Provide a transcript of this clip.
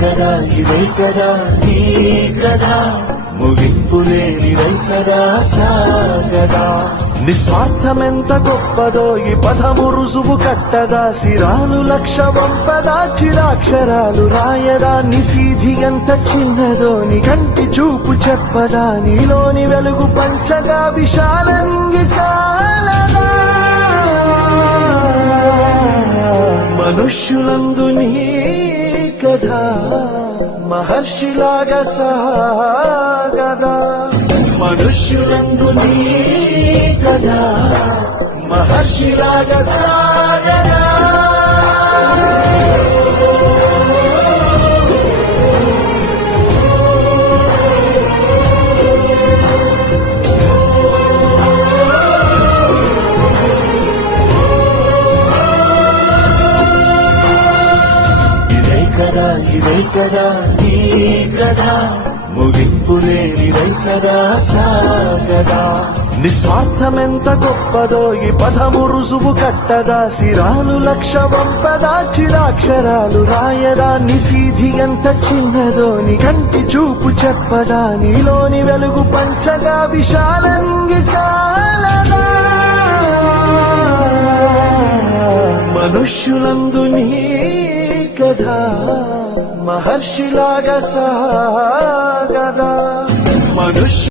ఇదే కదా నీ కదా ముగింపు లేని వైసరా సాగదా నిస్వార్థమెంత గొప్పదో ఈ పదము రుజువు కట్టదా సిరాలు లక్ష వంపదా చిరాక్షరాలు రాయదా నిసీధి ఎంత చిన్నదో నీ కంటి చూపు చెప్పదా నీలోని వెలుగు పంచగా విశాలంగి చాలదా మనుష్యులందు నీ కథా మహర్షిలాగా సాగదా మనుష్యులందు నీ కథా మహర్షిలాగా సాగదా ఇదే కదా నీ కదా ముగింపు లేని వైసరా సాగదా నిస్వార్థమెంత గొప్పదో ఈ పదము రుజువు కట్టదా సిరాలు లక్ష వంపదా చిరాక్షరాలు రాయదా నిసీధి ఎంత చిన్నదో నీ కంటి చూపు చెప్పదా నీలోని వెలుగు పంచగా విశాలంగి చాలదా మనుష్యులందు నీ కథా మహర్షిలాగా సాగదా మనుష్య